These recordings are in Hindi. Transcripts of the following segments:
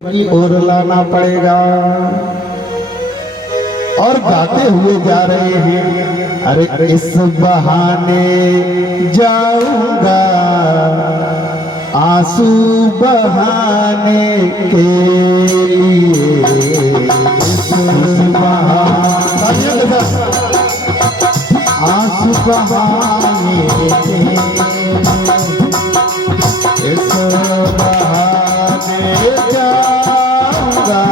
की ओर लाना पड़ेगा। और गाते हुए जा रहे हैं, अरे इस बहाने जाऊंगा आंसू बहाने के लिए, इस बहाने आंसू बहाने के, इस बहाने जाऊंगा,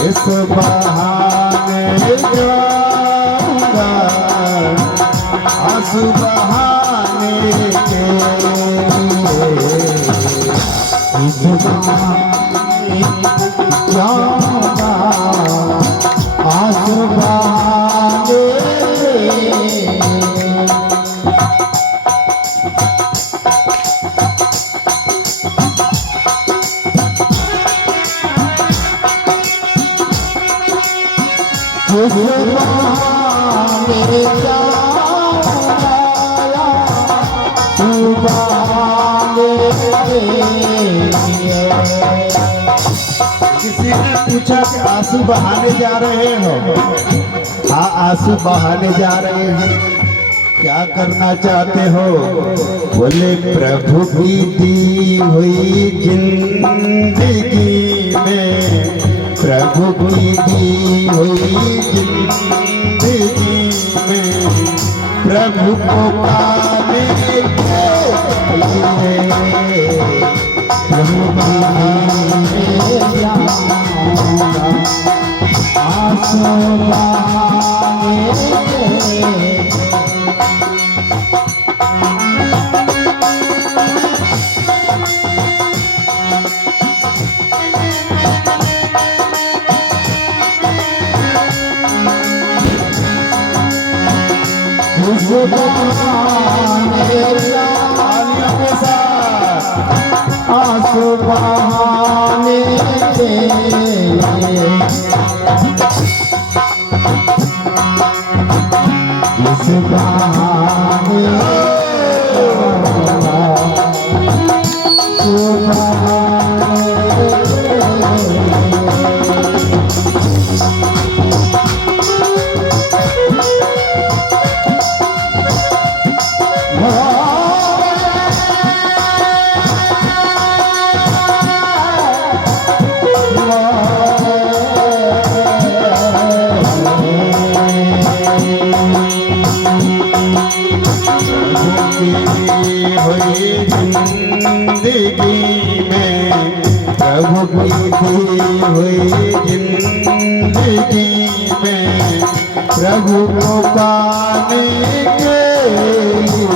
इस बहाने जाऊंगा आंसू बहाने के लिए, इस बहाने जाऊंगा आंसू बहाने किसी ने पूछा कि आंसू बहाने जा रहे हो? हाँ, आंसू बहाने जा रहे हैं। क्या करना चाहते हो? बोले प्रभु की दी हुई जिंदगी में, प्रभु की दी हुई जिंदगी में प्रभु को पाने के लिए, प्रभु आंसू बहाने आंसू बहाने के लिए, इस बहाने जिंदगी में, प्रभु की दी हुई जिंदगी में प्रभु को पाने के लिए,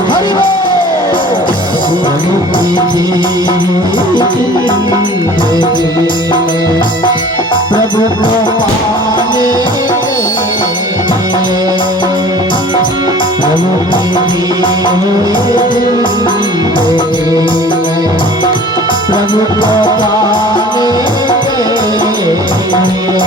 प्रभु की दी हुई जिंदगी में प्रभु को पाने के लिए, प्रभु की दी हुई प्रभु को पाने के लिए।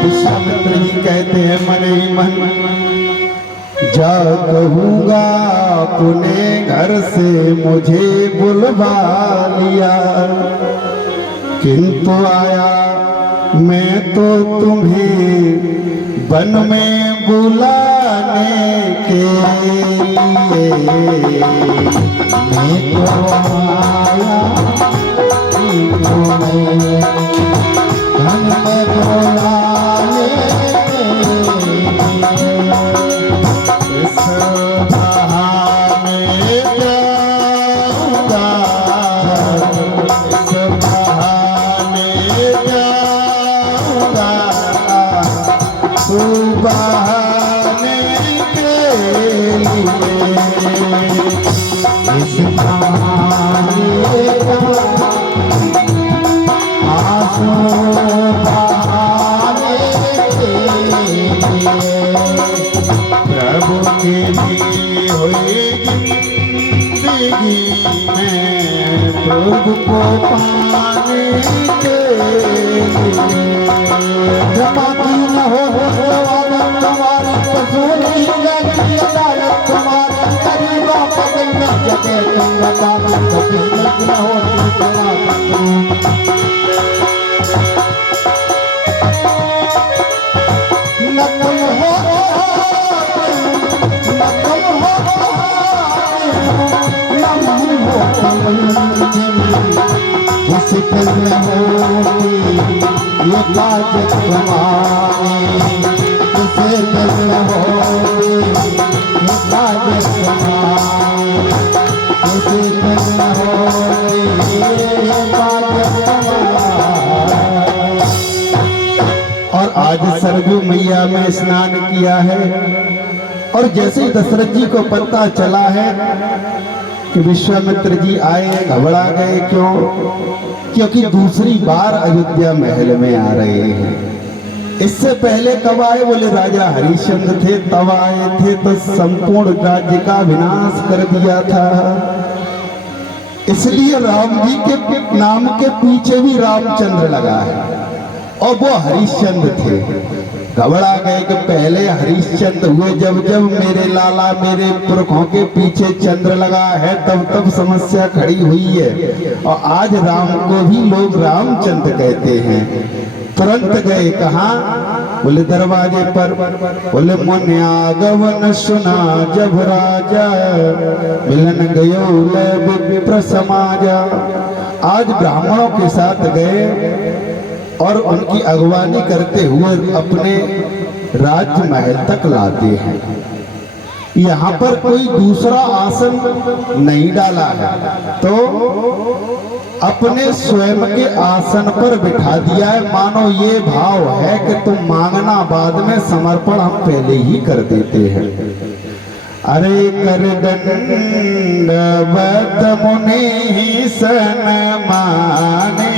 विश्वामित्र जी कहते हैं, मन ही मन जा कहूँगा अपने घर से मुझे बुलवा लिया, किंतु आया मैं तो तुम्हें वन में बुलाने के लिए, मैं तो आया तुम्हें वन में बुलाने के लिए, इस बहाने जाऊंगा, इस बहाने जाऊंगा तू बहाने के लिए, इस बहाने जाऊंगा तुमको पाने के जमा की न हो तुम्हारी कसूरी लगी अदालत तुम्हारी करीबा बगल में जगह तुम बताना न हो मुश्किल में होती ये बात तुम्हारी मुश्किल में होती ये बात तुम्हारी मुश्किल में होती ये बात तुम्हारी। और आज सरयू मैया में स्नान किया है और जैसे दशरथ जी को पता चला है कि विश्वामित्र जी आए, घबरा गए। क्यों? क्योंकि दूसरी बार अयोध्या महल में आ रहे हैं। इससे पहले कब आए? बोले राजा हरिश्चंद्र थे तब आए थे, तो संपूर्ण राज्य का विनाश कर दिया था। इसलिए राम जी के नाम के पीछे भी रामचंद्र लगा है और वो हरिश्चंद्र थे। घबरा गए कि पहले हरिश्चंद्र हुए, जब जब मेरे लाला मेरे पुरखों के पीछे चंद्र लगा है तब तब समस्या खड़ी हुई है। और आज राम को भी लोग रामचंद्र कहते हैं। तुरंत गए कहाँ? बोले दरवाजे पर। बोले मन आगमन सुना जब राजा मिलन गयो विप्र समाजा। आज ब्राह्मणों के साथ गए और उनकी अगवानी करते हुए अपने राजमहल तक लाते हैं। यहाँ पर कोई दूसरा आसन नहीं डाला है, तो अपने स्वयं के आसन पर बिठा दिया है। मानो ये भाव है कि तुम मांगना बाद में, समर्पण हम पहले ही कर देते हैं। अरे कर दंडवत मुनि सन माने,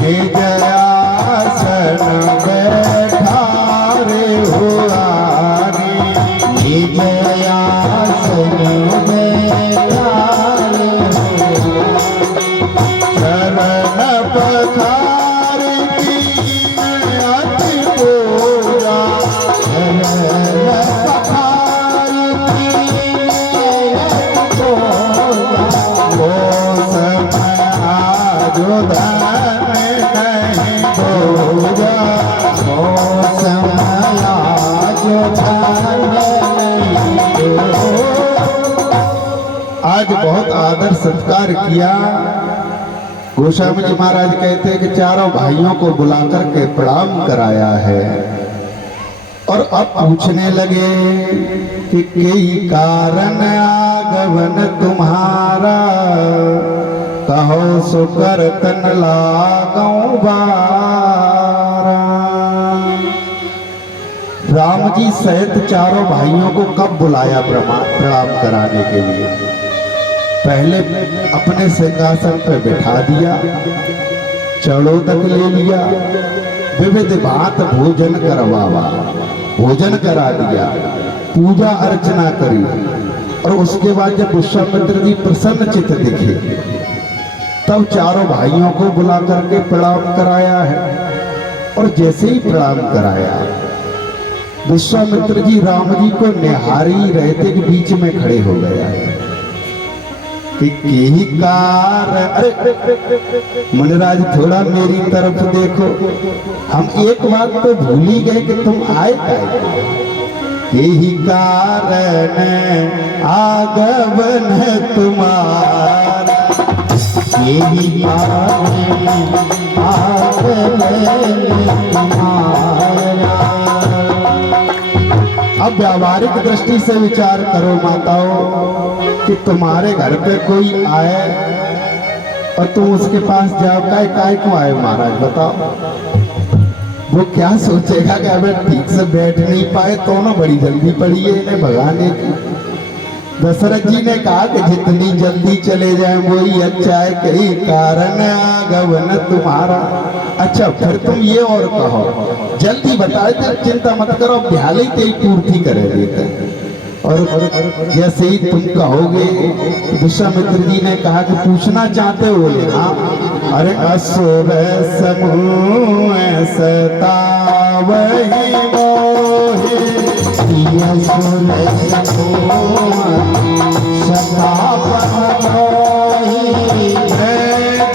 हे जयासन बैठारे हुआ हे जयासन बैठारे शरण पखार की अति पूजा आज बहुत आदर सत्कार किया। गोस्वामी जी महाराज कहते हैं कि चारों भाइयों को बुलाकर के प्रणाम कराया है और अब पूछने लगे कि कई कारण आगमन तुम्हारा, कहो सुकर तन लागऊं बारा। राम जी सहित चारों भाइयों को कब बुलाया प्रणाम कराने के लिए? पहले अपने सिंहासन पर बिठा दिया, चढ़ोदक ले लिया, विविध भांत भोजन करवावा, भोजन करा दिया, पूजा अर्चना करी और उसके बाद जब विश्वामित्र जी प्रसन्न चित्त दिखे तब चारों भाइयों को बुला करके प्रणाम कराया है। और जैसे ही प्रणाम कराया, विश्वामित्र जी राम जी को निहार ही रहते कि बीच में खड़े हो गया कि कार। अरे मुनिराज थोड़ा मेरी तरफ देखो, हम एक बात तो भूल ही गए कि तुम आए यही कारण आगमन तुम्हारा, यही कारण आगमन तुम्हारा। अब व्यावहारिक दृष्टि से विचार करो माताओं कि तुम्हारे घर पे कोई आए और तुम उसके पास जाओ, काय क्यों आए महाराज बताओ? वो क्या सोचेगा कि अबे ठीक से बैठ नहीं पाए तो ना बड़ी जल्दी पड़ी है इन्हें भगाने की। दशरथ जी ने कहा कि जितनी जल्दी चले जाए वही अच्छा है, कई कारण आगमन तुम्हारा। अच्छा फिर तुम ये और कहो, जल्दी बताए थे, चिंता मत करो, ब्याले तेरी पूर्ति करे देते। और जैसे ही तुम कहोगे, विश्वामित्र जी ने कहा कि पूछना चाहते हो? बोले हाँ। अरे असुर समूह सतावहि मोहि, असुर समूह सतावहि मोहि,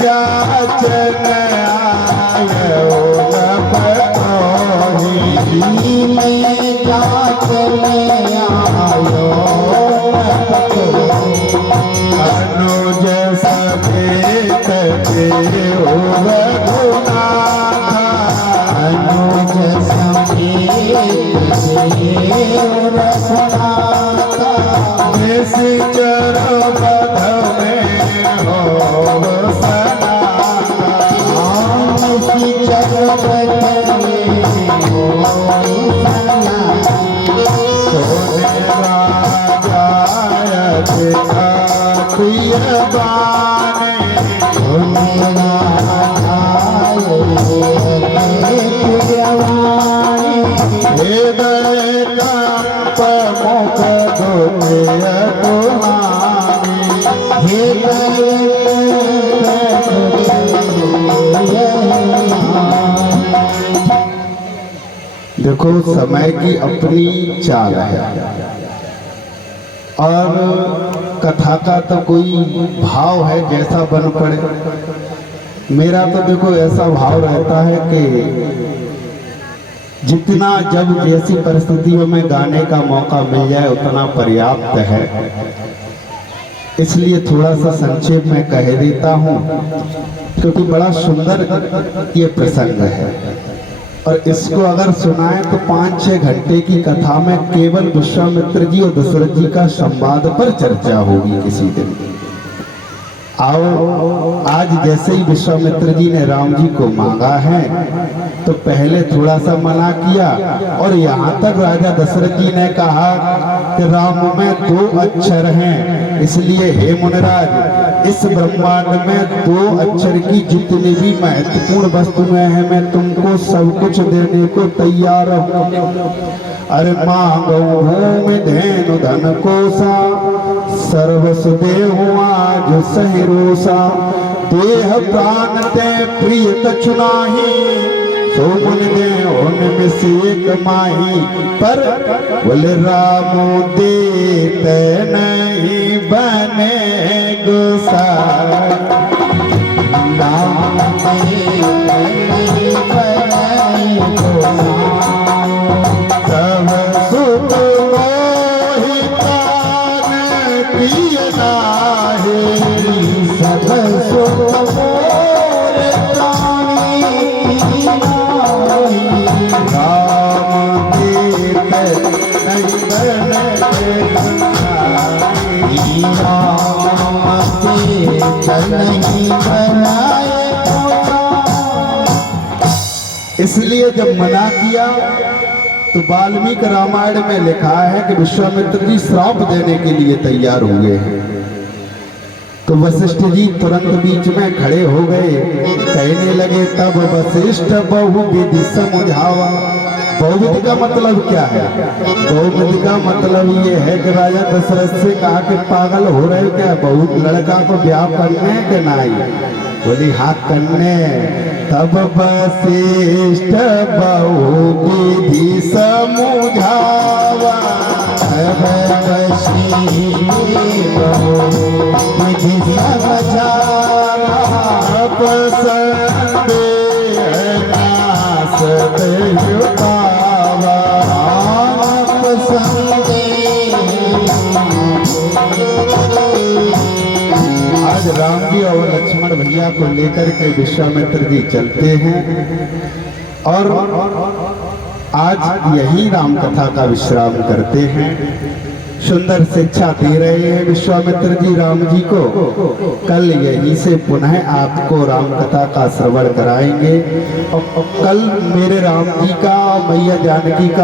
जाचन आयो न पतोहि, जाचन आयो न पतोहि, अनुज समेत देव रघुनाथ, अनुज समेत देव रघुनाथ, निश्चर पद में हो सना, निश्चर पद में हो सना, सोने राजायत प्रिय बाने, सोने राजायत प्रिय बाने, हृदय कंप मुख दुर्य कुमारी, हृदय देखो समय की अपनी चाल है, और कथा का तो कोई भाव है जैसा बन पड़े। मेरा तो देखो ऐसा भाव रहता है कि जितना जब जैसी परिस्थितियों में गाने का मौका मिल जाए उतना पर्याप्त है, इसलिए थोड़ा सा संक्षेप में कह देता हूँ, क्योंकि बड़ा सुंदर ये प्रसंग है। और इसको अगर सुनाए तो 5-6 घंटे की कथा में केवल विश्वामित्र जी और दशरथ जी का संवाद पर चर्चा होगी किसी दिन। आओ, आज जैसे ही विश्वामित्र जी ने राम जी को मांगा है तो पहले थोड़ा सा मना किया, और यहाँ तक राजा दशरथ जी ने कहा कि राम में 2 अक्षर हैं, इसलिए हे मुनिराज, इस ब्रह्मांड में 2 अक्षर की जितनी भी महत्वपूर्ण वस्तुएं हैं मैं तुमको सब कुछ देने को तैयार हूँ। अरे मांगो भूमि धेनु धन कोसा, सर्वस्व देहु आज सहिरोसा, देह प्राण ते प्रिय कछु नाही, सो मन दे उनमें से एक माही, पर बोले रामो देते नहीं बने गोसाई, राम देते नहीं बने गोसाई, सब सुख मोहि प्राण प्रिय नाहि, सब सुख मोर प्राणी नाहि, राम देते नहीं बने गोसाई, राम देते नहीं बनाए गोसाई। इसलिए जब मना किया तो वाल्मीकि रामायण में लिखा है कि विश्वामित्र जी श्राप देने के लिए तैयार हुए हैं। तो वशिष्ठ जी तुरंत बीच में खड़े हो गए, कहने लगे तब वशिष्ठ बहुविधि समझावा। बहुविधि का मतलब क्या है? बहुविधि का मतलब ये है कि राजा दशरथ से कहा कि पागल हो रहे क्या, बहुत लड़का को ब्याह करने के नहीं? बोली हाँ करने। तब वशिष्ठ बहुविधि समझावा, बहुविधि समझावा, आज राम जी और लक्ष्मण भैया को लेकर के विश्वामित्र जी चलते हैं, और आज यही राम कथा का विश्राम करते हैं। सुंदर शिक्षा दे रहे हैं विश्वामित्र जी राम जी को। कल यहीं से पुनः आपको राम कथा का श्रवण कराएंगे, और कल मेरे राम जी का मैया जानकी का